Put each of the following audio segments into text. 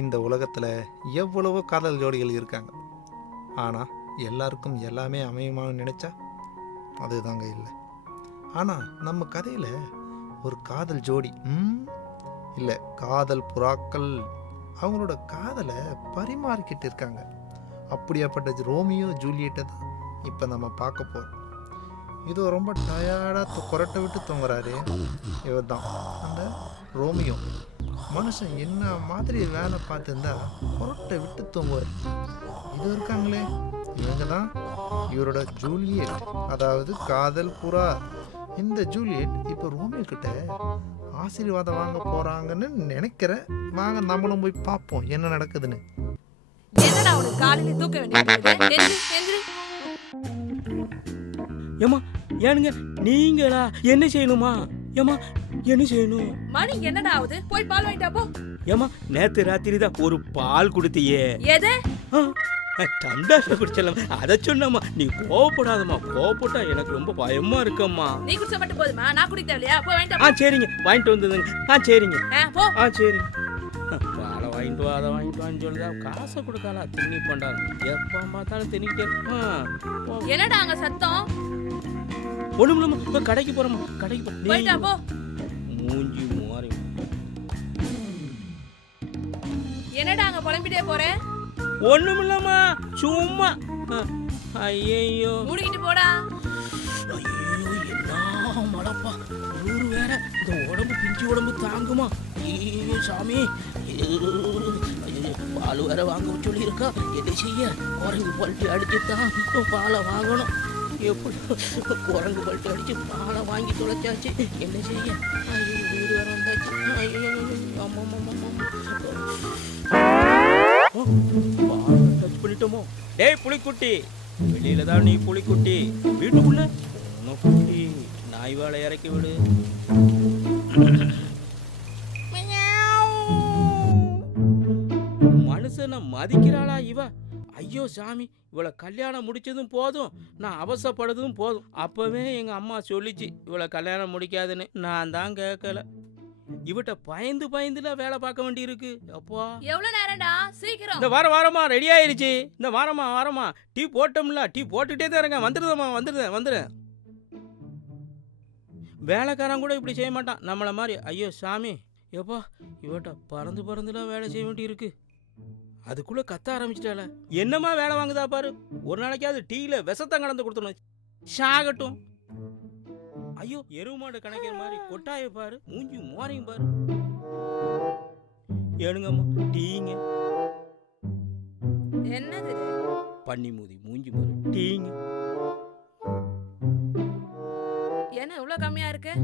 இந்த உலகத்தில் எவ்வளவோ காதல் ஜோடிகள் இருக்காங்க. ஆனால் எல்லாருக்கும் எல்லாமே அமையுமான்னு நினச்சா அதுதாங்க இல்லை. ஆனால் நம்ம கதையில் ஒரு காதல் ஜோடி இல்லை, காதல் புறாக்கள் அவங்களோட காதலை பரிமாறிக்கிட்டு இருக்காங்க. அப்படியாப்பட்ட ரோமியோ ஜூலியட்டை தான் இப்போ நம்ம பார்க்க போகிறோம். இது ரொம்ப டயர்டாக கொரட்டை விட்டு தூங்குறாரு இவர் தான் அந்த ரோமியோ. மனுஷன் என்ன மாதிரி வேலை பார்த்துருந்தா கொரட்டை விட்டு தூங்குவார். இது இருக்காங்களே, இவங்க தான் இவரோட ஜூலியட், அதாவது காதல் புறா. இந்த ஜூலியட் இப்போ ரோமியோ கிட்ட ஆசீர்வாதம் வாங்க போறாங்கன்னு நினைக்கிறேன். வாங்க நம்மளும் போய் பார்ப்போம் என்ன நடக்குதுன்னு. என்னடா உனக்கு காலையில தூக்க வேண்டியது? ஏமா ஏனுங்க நீங்களா? என்ன செய்யணுமா? ஏமா என்ன செய்யணும்? மணி என்னடா ஆகுது? போய் பால் வாங்கிட்டா போ. ஏமா நேத்து ராத்திரி தான் ஒரு பால் குடுத்தியே. எது? சந்தாச குடிச்சலாம். அதை சொன்னம்மா. நீ கோவப்படாதம்மா. கோவப்பட்டா எனக்கு ரொம்ப பயமா இருக்கம்மா. நீ குடிச்சா மட்டும் போதுமா? நான் குடிக்க தேவையா? போய் வாங்கிட்டா. சரிங்க, வாங்கிட்டு வந்ததுங்க. சரிங்க போ. சரிங்க. பாலை வாங்கிட்டு வா, அதை வாங்கிட்டு வான்னு சொல்லுதா. காசை கொடுக்காளா? தின்னி பண்ணாரு. எப்போ பார்த்தாலும் தின்னிக்கிட்டே. என்னடா அங்க சத்தம்? ஒண்ணுமில்லம்மா. இப்ப கடைக்கு போறோமா? கடைக்கு போயிட்டா போ. மூஞ்சி மாறி. என்னடா அங்க புலம்பிட்டே போற? ஒண்ணுமில்லம்மா, சும்மா. ஐயோ மூடிக்கிட்டு போடா. ஐயோ என்ன மழப்பா. ஊரு வேற. இந்த உடம்பு பிஞ்சு உடம்பு தாங்குமா? ஐயோ சாமி. பால் வேற வாங்க சொல்லி இருக்கா. என்ன செய்ய? குரங்கு பல்ட்டி அடிச்சுதான் பாலை வாங்கணும். எப்படி குரங்கு பல்ட்டி அடிச்சு பாலை வாங்கி தொலைச்சாச்சு. என்ன செய்ய? ஐயோ வீடு வேற வந்தாச்சு. ஐயோ டச் பண்ணிட்டோமோ? டேய் புலிக்குட்டி, வெளியில தான் நீ புலிக்குட்டி. வீட்டுக்குள்ள குட்டி நாய் வாழை இறக்கி விடு. மனுஷனை மதிக்கிறாளா இவ? ஐயோ சாமி, இவளை கல்யாணம் முடிச்சதும் போதும், நான் அவசரப்படுறதும் போதும். அப்பவே எங்க அம்மா சொல்லிச்சு இவளை கல்யாணம் முடிக்காதுன்னு. நான் தான் கேட்கல. இவட்ட பயந்து பயந்துல வேலை பார்க்க வேண்டி இருக்கு. அப்பா எவ்வளவு நேரம்டா? சீக்கிரம். இந்த வாரமா ரெடி ஆயிருச்சு. இந்த வாரமா டீ போட்டோம்ல. டீ போட்டுட்டே தான் இருங்க. வந்துடுறேன். வேலைக்காரன் கூட இப்படி செய்ய மாட்டான் நம்மள மாதிரி. ஐயோ சாமி, எப்பா இவட்ட பறந்துலாம் வேலை செய்ய வேண்டி இருக்கு. அதுக்குள்ள கத்த ஆரம்பிச்சிட்டால. என்னமா வேலை வாங்குதா பாரு. ஒரு நாளைக்காவது டீல விஷத்தம் கலந்து கொடுத்தணும். சாகட்டும். ஐயோ எருவு மாடு கணக்கிற மாதிரி கொட்டாய பாரு. மூஞ்சி மோரையும் பாரு. ஏனுங்கம்மா டீங்க. என்னது? பண்ணி மூதி மூஞ்சி பாரு. டீங்க. என்ன இவ்வளவு கம்மியா இருக்கு?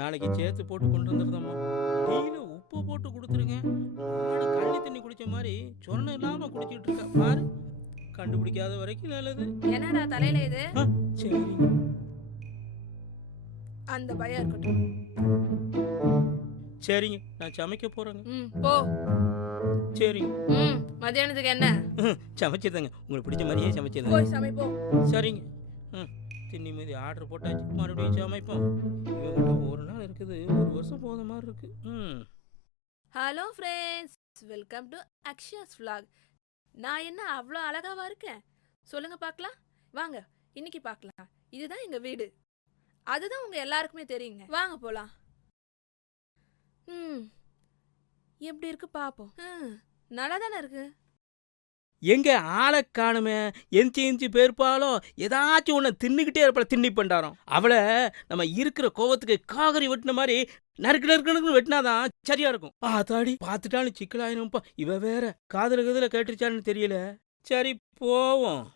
நாளைக்கு சேர்த்து போட்டு கொண்டு வந்துருந்தம்மா. டீல உப்பு போட்டு கொடுத்துருங்க. மாடு கள்ளி தண்ணி குடிச்ச மாதிரி சொன்ன இல்லாம குடிச்சிட்டு இருக்கா பாரு. கண்டுபிடிக்காத வரைக்கும் நல்லது. என்னடா தலையில இது? சரிங்க. அந்த பயம் இருக்கட்டும். சரிங்க, நான் சமைக்க போறேங்க. போ. சரிங்க. மத்தியானத்துக்கு என்ன? சமைச்சிருந்தேங்க. உங்களுக்கு பிடிச்ச மாதிரியே சமைச்சிருந்தேன். போய் சமைப்போ. சரிங்க. தின்னி மீதி ஆர்டர் போட்டாச்சு. மறுபடியும் சமைப்போம். இவங்கிட்ட ஒரு நாள் இருக்குது, ஒரு வருஷம் போத மாதிரி இருக்கு. Hello friends, welcome to Akshaya's vlog. நான் என்ன அவ்வளோ அழகாவா இருக்கேன்? சொல்லுங்க பார்க்கலாம். வாங்க இன்னைக்கு பார்க்கலாம். இதுதான் எங்க வீடு. அதுதான் உங்க எல்லாருக்குமே தெரியுங்க. வாங்க போலாம். எப்படி இருக்கு பாப்போம். நல்லா தானே இருக்கு. எங்க ஆளை காணுமே. எஞ்சி பேர்ப்பாலோ ஏதாச்சும் ஒன்று தின்னுக்கிட்டே இருப்பா. தின்னி பண்டாரம். அவளை நம்ம இருக்கிற கோவத்துக்கு காகரி வெட்டின மாதிரி நறுக்கு வெட்டினாதான் சரியா இருக்கும். அதாடி பார்த்துட்டாலும் சிக்கலாயினும்ப்பா. இவ வேற காதல கேட்டுருச்சான்னு தெரியல. சரி போவோம்.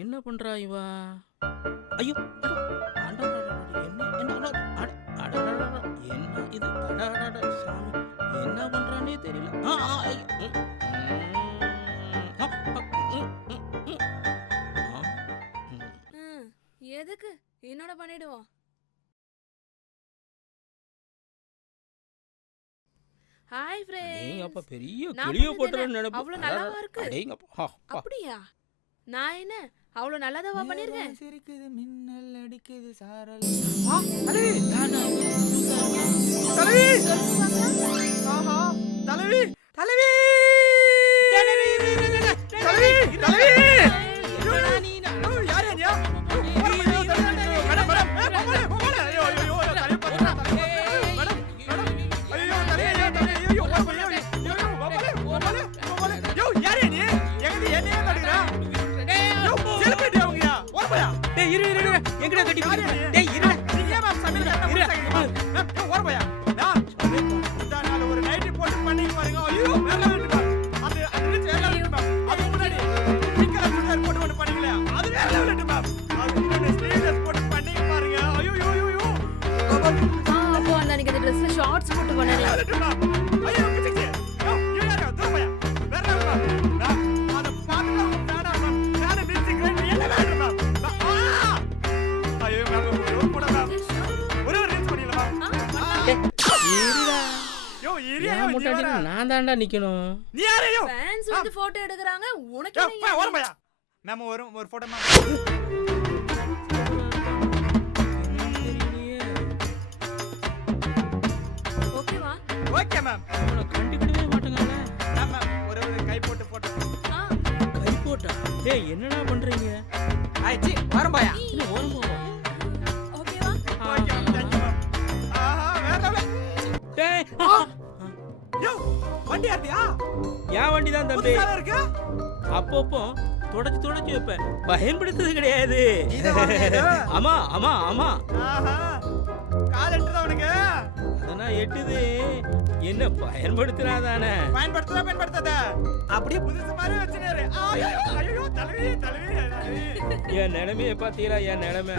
என்ன பண்றா இவா? ஐயோ என்ன இது? சாமி என்ன பண்றானே தெரியல. எதுக்கு என்னோட பண்ணிடுவோம். Hi friends. அப்ப பெரிய கிளியோ போட்டறன்னு நினைப்பு. அவ்வளவு நல்லாவா இருக்கு? அடேங்கப்பா. அப்படியா? நான் என்ன அவ்வளோ நல்லாதாவா பண்ணியிருக்கேன்? சிரிக்குது மின்னல் அடிக்குது சாரல். தலைவி சொல்லுங்க பார்க்கலாம். ஆஹா தலைவி தலைவி எங்கடா கட்டி டேய் இருடா ஒரு நைட்டி போட்டு பண்ணி பாருங்க. ஐயோ வேற லெவல் இருக்கு. அது அது வேற லெவல் இருக்கு மேம். அது முன்னாடி சிக்கல சுடிதார் போட்டு ஒன்னு பண்ணீங்களே அது வேற லெவல் இருக்கு மேம். அது முன்னாடி ஸ்லீவ்லெஸ் போட்டு பண்ணி பாருங்க. ஐயோ ஐயோ ஐயோ அப்போ அந்த அன்னைக்கு அந்த ட்ரெஸ்ல ஷார்ட்ஸ் போட்டு பண்ணேன். வேற லெவல் இருக்கு மேம். ஐயோ கிச்சி யோ யூ யாரோ தூப்பையா வேற லெவல் மேம். அத பாத்துட்டு வேணா மேம். வேற மியூசிக் ரைட் எல்லாம் வேற மேம். ஐயோ மேம் ஒரு போட மேம். ஒரு ரீச் பண்ணிடல மேம். இருடா யோ ஏரியா ஏன் முட்டாடி நான் தான்டா நிக்கணும். நீ யாரே யோ ஃபேன்ஸ் வந்து போட்டோ எடுக்கறாங்க. உனக்கு யோ என்ன? ஓரம்பயா மேம் ஒரு போட்டோ மேம். ஓகேவா? Okay ma'am. அவனை கண்டுக்கிடவே மாட்டேங்கல்ல. மேம் ஒரு கை போட்டு போட்டோ. ஆ கை போட்டா டேய் என்னடா பண்றீங்க? ஆயிச்சி ஓரம்பயா. இன்னும் ஓரம் போவோம். ஓகேவா? Okay ma'am thank you ma'am. ஆஹா வேற லெவல். டேய் யோ வண்டி ஆட்டியா? என் வண்டி தான் தம்பி. புதுசாவே இருக்கு. அப்பப்போ தொடச்சு வைப்பேன். பயன்படுத்துறது கிடையாது. இத வாங்குறது. ஆமா ஆமா ஆமா ஆஹா கால் எட்டுதா உனக்கு? அதெல்லாம் எட்டுது. என்ன பயன்படுத்துறாதானே? பயன்படுத்தாத. அப்படியே புதுசு மாதிரி வச்சினாரு. ஐயோ ஐயோ தலைவி. என் நிலைமையை பாத்தீங்களா? என் நிலைமை